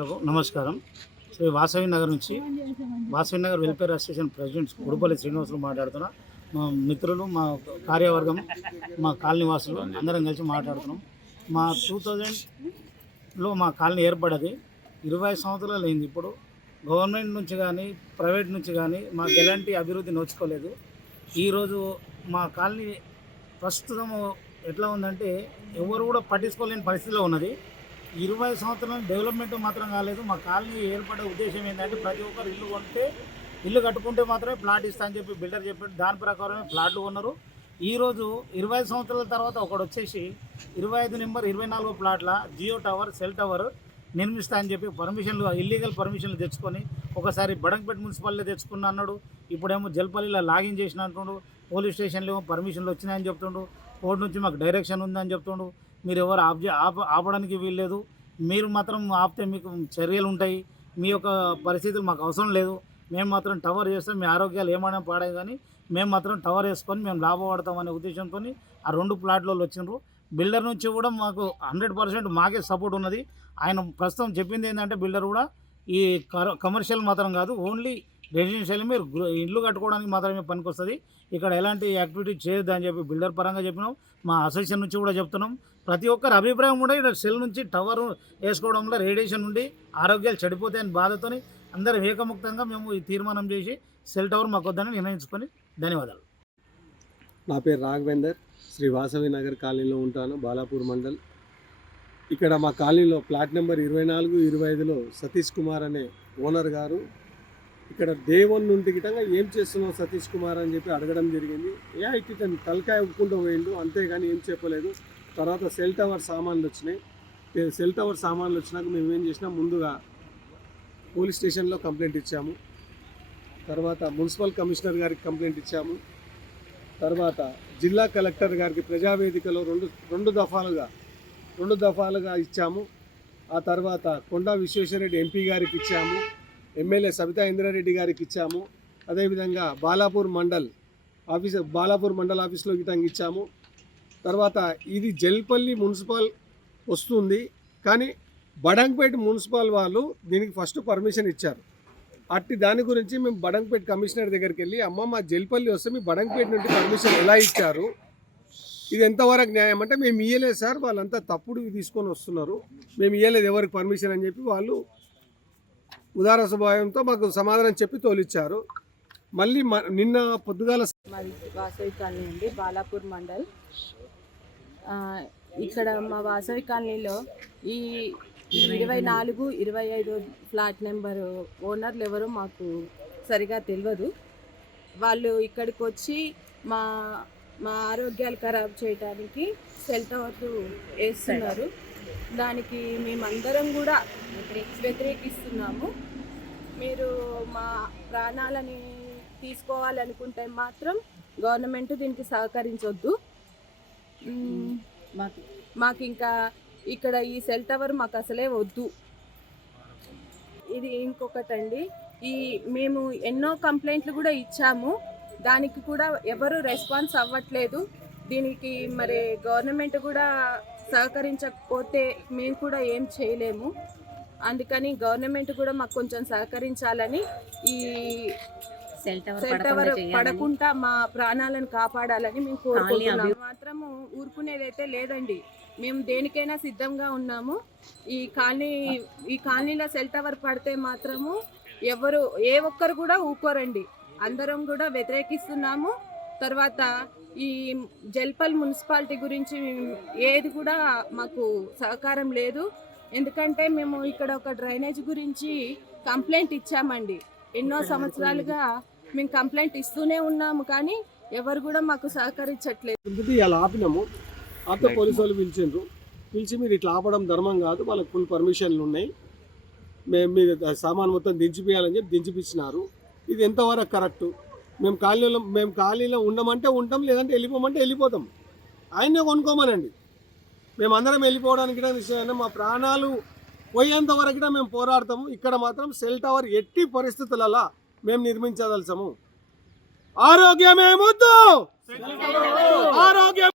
ప్రేక్షకులకు నమస్కారం. శ్రీ వాసవి నగర్ నుంచి Vasavi Nagar welfare association president Udupalli Srinivasulu మాట్లాడుతున్నా. మా మిత్రులు, మా కార్యవర్గం, మా కాలనీ వాసులు అందరం కలిసి మాట్లాడుతున్నాం. మా 2000లో మా కాలనీ ఏర్పడ్డది. 20 సంవత్సరాలు అయింది. ఇప్పుడు గవర్నమెంట్ నుంచి కానీ ప్రైవేట్ నుంచి కానీ మాకు ఎలాంటి అభివృద్ధి నోచుకోలేదు. ఈరోజు మా కాలనీ ప్రస్తుతం ఎట్లా ఉందంటే ఎవరు కూడా పట్టించుకోలేని పరిస్థితిలో ఉన్నది. 20 సంవత్సరాల డెవలప్మెంట్ మాత్రం కాలేదు. మా కాలనీ ఏర్పడే ఉద్దేశం ఏంటంటే ప్రతి ఒక్కరు ఇల్లు కొంటే, ఇల్లు కట్టుకుంటే మాత్రమే ప్లాట్ ఇస్తా అని చెప్పి బిల్డర్ చెప్పాడు. దాని ప్రకారమే ప్లాట్లు కొన్నారు. ఈరోజు 20 సంవత్సరాల తర్వాత ఒకడు వచ్చేసి 25 నెంబర్ 24 ప్లాట్ల జియో టవర్, సెల్ టవర్ నిర్మిస్తా అని చెప్పి పర్మిషన్లు, ఇల్లీగల్ పర్మిషన్లు తెచ్చుకొని ఒకసారి బడంగపేట మున్సిపాలిటీ తెచ్చుకున్నా అన్నాడు. ఇప్పుడేమో జల్పల్లిలో లాగిన్ చేసిన అంటుండు. పోలీస్ స్టేషన్లో ఏమో పర్మిషన్లు వచ్చినాయని చెప్తుండు. కోర్టు నుంచి మాకు డైరెక్షన్ ఉందని చెప్తుండు. మీరు ఎవరు ఆపడానికి వీల్లేదు. మీరు మాత్రం ఆపితే మీకు చర్యలు ఉంటాయి. మీ యొక్క పరిస్థితులు మాకు అవసరం లేదు. మేము మాత్రం టవర్ చేస్తాం. మీ ఆరోగ్యాలు ఏమైనా పాడే కానీ మేము మాత్రం టవర్ వేసుకొని మేము లాభపడతామనే ఉద్దేశంతో ఆ 2 ప్లాట్లలో వచ్చిండ్రు. బిల్డర్ నుంచి కూడా మాకు 100% మాకే సపోర్ట్ ఉన్నది. ఆయన ప్రస్తుతం చెప్పింది ఏంటంటే బిల్డర్ కూడా ఈ కమర్షియల్ మాత్రం కాదు, ఓన్లీ రెసిడెన్షియల్ మీరు ఇల్లు కట్టుకోవడానికి మాత్రమే పనికొస్తుంది. ఇక్కడ ఎలాంటి యాక్టివిటీ చేయొద్దు అని చెప్పి బిల్డర్ పరంగా చెప్పినాం. మా అసోసియేషన్ నుంచి కూడా చెప్తున్నాం. ప్రతి ఒక్కరి అభిప్రాయం కూడా ఇక్కడ సెల్ నుంచి టవర్ వేసుకోవడంలో రేడియేషన్ ఉండి ఆరోగ్యాలు చెడిపోతాయని బాధతోని అందరూ ఏకముక్తంగా మేము ఈ తీర్మానం చేసి సెల్ టవర్ మాకు వద్దని నిర్ణయించుకొని ధన్యవాదాలు. నా పేరు రాఘవేందర్, శ్రీ వాసవి నగర్ కాలనీలో ఉంటాను, బాలాపూర్ మండల్. ఇక్కడ మా కాలనీలో ప్లాట్ నెంబర్ 24, 25లో సతీష్ కుమార్ అనే ఓనర్ గారు ఇక్కడ దేవన్ నుండి గిటంగా ఏం చేస్తున్నావు సతీష్ కుమార్ అని చెప్పి అడగడం జరిగింది. ఇటు తలకాయ ఒప్పుకుంటూ పోయిండు, అంతేగాని ఏం చెప్పలేదు. తర్వాత సెల్ టవర్ సామాన్లు వచ్చినాయి. సెల్ టవర్ సామాన్లు వచ్చినాక మేము ఏం చేసినాం, ముందుగా పోలీస్ స్టేషన్లో కంప్లైంట్ ఇచ్చాము. తర్వాత మున్సిపల్ కమిషనర్ గారికి కంప్లైంట్ ఇచ్చాము. తర్వాత జిల్లా కలెక్టర్ గారికి ప్రజావేదికలో రెండు దఫాలుగా ఇచ్చాము. ఆ తర్వాత కొండా విశ్వేశ్వరరెడ్డి ఎంపీ గారికి ఇచ్చాము. ఎమ్మెల్యే సబితా ఇంద్రారెడ్డి గారికి ఇచ్చాము. అదేవిధంగా బాలాపూర్ మండల్ ఆఫీస్లో గిటంగా ఇచ్చాము. తర్వాత ఇది జల్పల్లి మున్సిపల్ వస్తుంది, కానీ బడంగపేట మున్సిపల్ వాళ్ళు దీనికి ఫస్ట్ పర్మిషన్ ఇచ్చారు. అట్టి దాని గురించి మేము బడంగపేట కమిషనర్ దగ్గరికి వెళ్ళి, అమ్మ మా జల్పల్లి వస్తే మీ బడంగపేట నుండి పర్మిషన్ ఎలా ఇచ్చారు, ఇది ఎంతవరకు న్యాయం అంటే, మేము ఇయ్యలేదు సార్, వాళ్ళంతా తప్పుడు తీసుకొని వస్తున్నారు, మేము ఇయ్యలేదు ఎవరికి పర్మిషన్ అని చెప్పి వాళ్ళు ఉదార స్వభావంతో మాకు సమాధానం చెప్పి తోలిచ్చారు. మళ్ళీ నిన్న పొద్దుగాల వాసవి కాలనీ అండి, బాలాపూర్ మండల్. ఇక్కడ మా వాసవి కాలనీలో ఈ 24, 25 ఫ్లాట్ నెంబర్ ఓనర్లు ఎవరో మాకు సరిగా తెలియదు. వాళ్ళు ఇక్కడికి వచ్చి మా ఆరోగ్యాలు ఖరాబ్ చేయడానికి సెల్ టవర్లు వేస్తున్నారు. దానికి మేమందరం కూడా వ్యతిరేకిస్తున్నాము. మీరు మా ప్రాణాలని తీసుకోవాలనుకుంటే మాత్రం గవర్నమెంట్ దీనికి సహకరించొద్దు. మాకు ఇంకా ఇక్కడ ఈ సెల్ టవర్ మాకు అసలే వద్దు. ఇది ఇంకొకటండి, మేము ఎన్నో కంప్లైంట్లు కూడా ఇచ్చాము, దానికి కూడా ఎవరు రెస్పాన్స్ అవ్వట్లేదు. దీనికి మరి గవర్నమెంట్ కూడా సహకరించకపోతే మేము కూడా ఏం చేయలేము. అందుకని గవర్నమెంట్ కూడా మాకు కొంచెం సహకరించాలని, ఈ సెల్ టవర్ పడకుండా మా ప్రాణాలను కాపాడాలని మేము కోరుకుంటున్నాము. మాత్రము ఊరుకునేదైతే లేదండి, మేము దేనికైనా సిద్ధంగా ఉన్నాము. ఈ కాలనీలో సెల్ టవర్ పడితే మాత్రము ఏ ఒక్కరు కూడా ఊరుకోరండి. అందరం కూడా వ్యతిరేకిస్తున్నాము. తర్వాత ఈ జల్పల్ మున్సిపాలిటీ గురించి ఏది కూడా మాకు సహకారం లేదు. ఎందుకంటే మేము ఇక్కడ ఒక డ్రైనేజ్ గురించి కంప్లైంట్ ఇచ్చామండి. ఎన్నో సంవత్సరాలుగా మేము కంప్లైంట్ ఇస్తూనే ఉన్నాము, కానీ ఎవరు కూడా మాకు సహకరించట్లేదు. ఇలా ఆపినాము. ఆపితే పోలీసు వాళ్ళు పిలిచి మీరు ఇట్లా ఆపడం ధర్మం కాదు, వాళ్ళకి ఫుల్ పర్మిషన్లు ఉన్నాయి, మేము మీ సామాన్ మొత్తం దించిపోయాలని చెప్పి దించిపించినారు. ఇది ఎంతవరకు కరెక్టు? మేము ఖాళీలో ఉండమంటే ఉంటాం, లేదంటే వెళ్ళిపోమంటే వెళ్ళిపోతాం. ఆయనే కొనుక్కోమనండి. మేము అందరం వెళ్ళిపోవడానికి మా ప్రాణాలు పోయేంత వరకు మేము పోరాడతాము. ఇక్కడ మాత్రం సెల్ టవర్ ఎట్టి పరిస్థితులలో మేము నిర్మించదలసాము. ఆరోగ్యమే ముద్దు, ఆరోగ్యం.